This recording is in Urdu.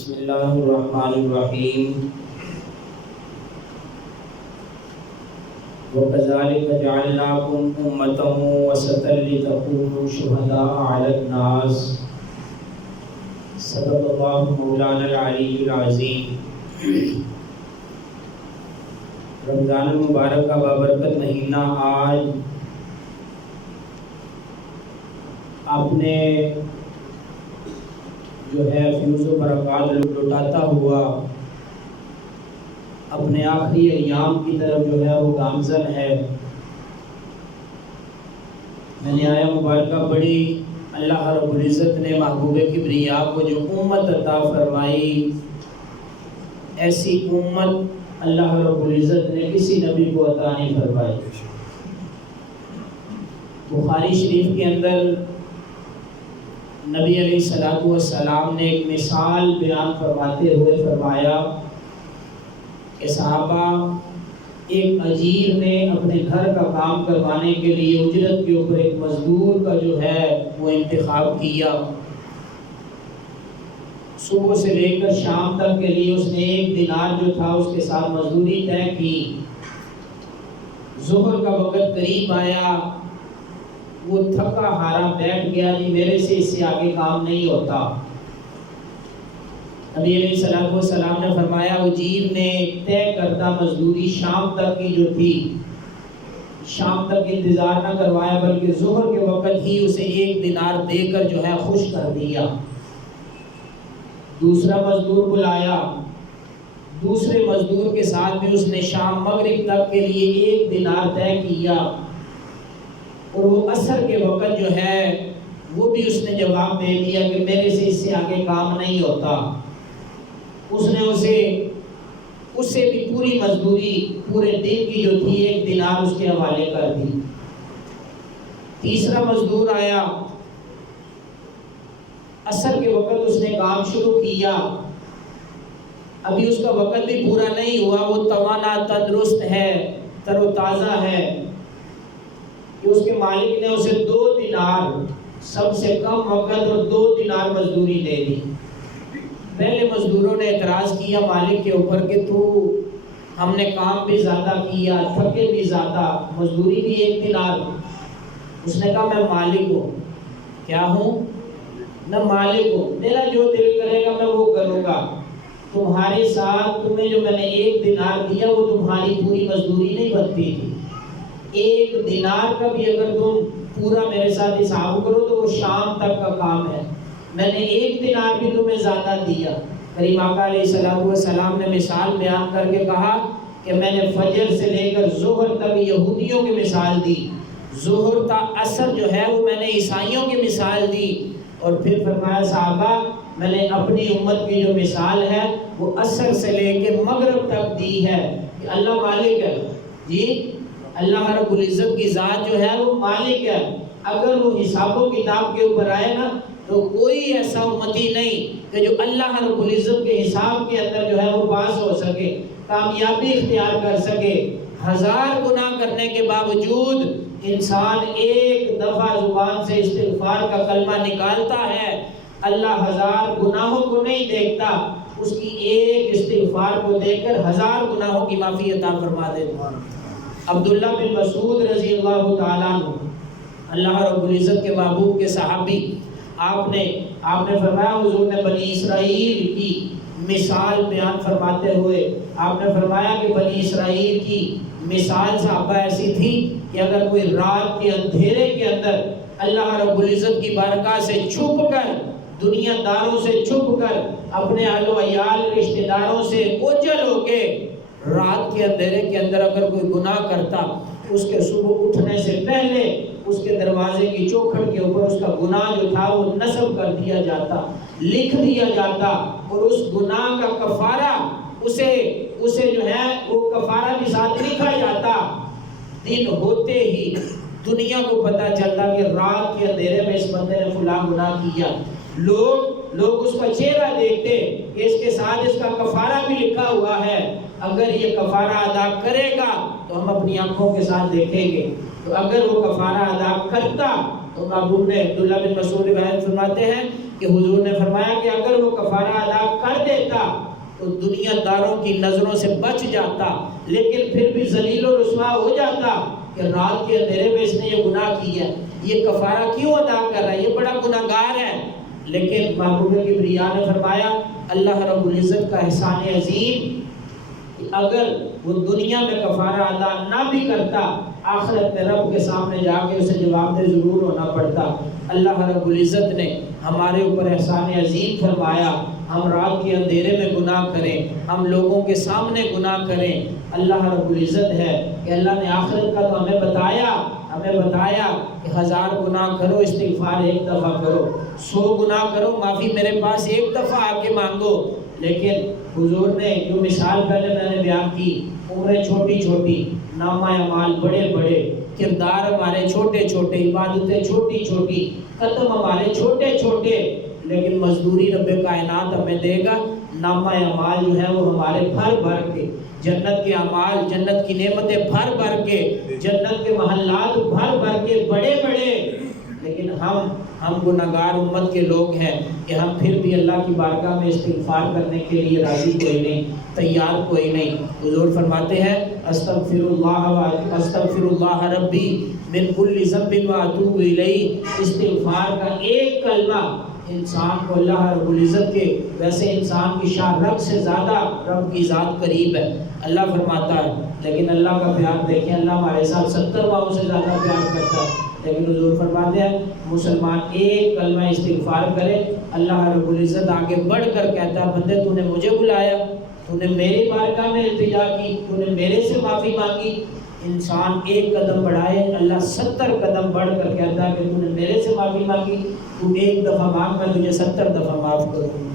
بسم اللہ الرحمن الرحیم وَكَذَلِكَ جَعَلْنَاكُمْ أُمَّةً وَسَطًا لِتَكُونُوا شُهَدَاءَ عَلَى النَّاسِ صدق اللہ مولانا العلی العظیم۔ رمضان المبارک کا بابرکت مہینہ آج آپ نے جو ہے فیوز و برکات لٹاتا ہوا اپنے آخری ایام کی طرف جو ہے وہ گامزن ہے۔ میں نے آیا مبارکہ بڑی اللہ رب العزت نے محبوب کبریا کو جو امت عطا فرمائی، ایسی امت اللہ رب العزت نے کسی نبی کو عطا نہیں فرمائی۔ بخاری شریف کے اندر نبی علیہ السلام نے ایک مثال بیان فرماتے ہوئے فرمایا کہ صحابہ، ایک اجیر نے اپنے گھر کا کام کروانے کے لیے اجرت کے اوپر ایک مزدور کا جو ہے وہ انتخاب کیا۔ صبح سے لے کر شام تک کے لیے اس نے 1 دینار جو تھا اس کے ساتھ مزدوری طے کی۔ ظہر کا وقت قریب آیا، وہ تھکا ہارا بیٹھ گیا، جی میرے سے اس سے آگے کام نہیں ہوتا۔ نبی علیہ السلام نے فرمایا اجیر نے طے کردہ مزدوری شام تک کی جو تھی، شام تک انتظار نہ کروایا بلکہ ظہر کے وقت ہی اسے 1 دینار دے کر جو ہے خوش کر دیا۔ دوسرا مزدور بلایا، دوسرے مزدور کے ساتھ بھی اس نے شام مغرب تک کے لیے 1 دینار طے کیا، اور وہ عصر کے وقت جو ہے وہ بھی اس نے جواب دے دیا کہ میرے سے اس سے آگے کام نہیں ہوتا۔ اس نے اسے بھی پوری مزدوری پورے دن کی جو تھی 1 دینار اس کے حوالے کر دی۔ تیسرا مزدور آیا، عصر کے وقت اس نے کام شروع کیا، ابھی اس کا وقت بھی پورا نہیں ہوا، وہ توانا تندرست ہے، تر و تازہ ہے کہ اس کے مالک نے اسے 2 دینار سب سے کم وقت اور 2 دینار مزدوری دے دی۔ پہلے مزدوروں نے اعتراض کیا مالک کے اوپر کہ ہم نے کام بھی زیادہ کیا، تھکے بھی زیادہ، مزدوری بھی 1 دینار۔ اس نے کہا میں مالک ہوں۔ کیا ہوں؟ میں مالک ہوں، میرا جو دل کرے گا میں وہ کروں گا۔ تمہارے ساتھ تمہیں جو میں نے 1 دینار دیا وہ تمہاری پوری مزدوری نہیں بنتی تھی۔ 1 دینار کا بھی اگر تم پورا میرے ساتھ حساب کرو تو وہ شام تک کا کام ہے، میں نے 1 دینار بھی تمہیں زیادہ دیا۔ کریم آقا علیہ السلام نے مثال بیان کر کے کہا کہ میں نے فجر سے لے کر ظہر تک یہودیوں کی مثال دی، ظہر تا عصر جو ہے وہ میں نے عیسائیوں کی مثال دی، اور پھر فرمایا صحابہ میں نے اپنی امت کی جو مثال ہے وہ عصر سے لے کے مغرب تک دی ہے کہ اللہ مالک ہے۔ جی اللہ رب العزت کی ذات جو ہے وہ مالک ہے، اگر وہ حساب و کتاب کے اوپر آئے نا تو کوئی ایسا امتی نہیں کہ جو اللہ رب العزت کے حساب کے اندر جو ہے وہ پاس ہو سکے، کامیابی اختیار کر سکے۔ 1000 گناہ کرنے کے باوجود انسان 1 دفعہ زبان سے استغفار کا کلمہ نکالتا ہے، اللہ 1000 گناہوں کو نہیں دیکھتا، اس کی 1 استغفار کو دیکھ کر 1000 گناہوں کی معافی عطا فرما دیتا۔ عبداللہ بن مسعود رضی اللہ تعالیٰ عنہ، اللہ رب العزت کے محبوب کے صحابی، آپ نے فرمایا حضور نے بنی اسرائیل کی مثال بیان فرماتے ہوئے آپ نے فرمایا کہ بنی اسرائیل کی مثال صحابہ ایسی تھی کہ اگر کوئی رات کے اندھیرے کے اندر اللہ رب العزت کی بارگاہ سے چھپ کر، دنیا داروں سے چھپ کر، اپنے اہل و عیال رشتہ داروں سے اوجھل ہو کے رات کے اندھیرے کے اندر اگر کوئی گناہ کرتا، اس کے صبح اٹھنے سے پہلے اس کے دروازے کی چوکھٹ کے اوپر اس کا گناہ جو تھا وہ نصب کر دیا جاتا، لکھ دیا جاتا، اور اس گناہ کا کفارہ اسے جو ہے وہ کفارہ بھی ساتھ لکھا جاتا۔ دن ہوتے ہی دنیا کو پتہ چلتا کہ رات کے اندھیرے میں اس بندے نے فلاں گناہ کیا، لوگ اس کا چہرہ دیکھتے کہ اس کے ساتھ اس کا کفارہ بھی لکھا ہوا ہے، اگر یہ کفارہ ادا کرے گا تو ہم اپنی آنکھوں کے ساتھ دیکھیں گے، تو اگر وہ کفارہ ادا کرتا تو محبوب نے عبداللہ بن مسعود روایت فرماتے ہیں کہ حضور نے فرمایا کہ اگر وہ کفارہ ادا کر دیتا تو دنیا داروں کی نظروں سے بچ جاتا، لیکن پھر بھی ذلیل و رسوا ہو جاتا کہ رات کے اندھیرے میں اس نے یہ گناہ کیا، یہ کفارہ کیوں ادا کر رہا ہے، یہ بڑا گناہگار ہے۔ لیکن محبوب کبریا نے فرمایا اللہ رب العزت کا احسان عظیم کہ اگر وہ دنیا میں کفارہ ادا نہ بھی کرتا، آخرت میں رب کے سامنے جا کے اسے جواب دہ ضرور ہونا پڑتا۔ اللہ رب العزت نے ہمارے اوپر احسان عظیم فرمایا، ہم رات کے اندھیرے میں گناہ کریں، ہم لوگوں کے سامنے گناہ کریں۔ اللہ رب العزت ہے کہ اللہ نے آخرت کا تو ہمیں بتایا کہ 1000 گناہ کرو استغفار 1 دفعہ کرو، 100 گناہ کرو معافی میرے پاس 1 دفعہ آ کے مانگو۔ لیکن حضور نے جو مثال پہلے میں نے بیان کی، عمریں چھوٹی چھوٹی، نامہ اعمال بڑے بڑے، کردار ہمارے چھوٹے چھوٹے، عبادتیں چھوٹی چھوٹی، قدم ہمارے چھوٹے چھوٹے، لیکن مزدوری رب کائنات ہمیں دے گا۔ نامہ اعمال جو ہے وہ ہمارے بھر بھر کے، جنت کے اعمال، جنت کی نعمتیں بھر بھر کے، جنت کے محلات بھر بھر کے بڑے بڑے، لیکن ہم گناہگار امت کے لوگ ہیں کہ ہم پھر بھی اللہ کی بارگاہ میں استغفار کرنے کے لیے راضی کوئی نہیں، تیار کوئی نہیں۔ حضور فرماتے ہیں استغفر اللہ ربی من کل ذنب واتوب الیہ، استغفار کا ایک کلمہ انسان کو اللہ رب العزت کے، ویسے انسان کی شاہ رگ سے زیادہ رب کی ذات قریب ہے۔ اللہ فرماتا ہے، لیکن اللہ کا پیار دیکھیں، اللہ ہمارے ساتھ 70 ماہوں سے زیادہ پیار کرتا ہے، لیکن حضور فرماتے ہیں مسلمان ایک کلمہ استغفار کرے، اللہ رب العزت آگے بڑھ کر کہتا ہے بندے تو نے مجھے بلایا، تو نے میری بارگاہ میں التجا کی، تو نے میرے سے معافی مانگی۔ انسان ایک قدم بڑھائے، اللہ 70 قدم بڑھ کر کہتا ہے کہ تو نے میرے سے معافی مانگی، تو 1 دفعہ مانگ، میں تجھے 70 دفعہ معاف کروں۔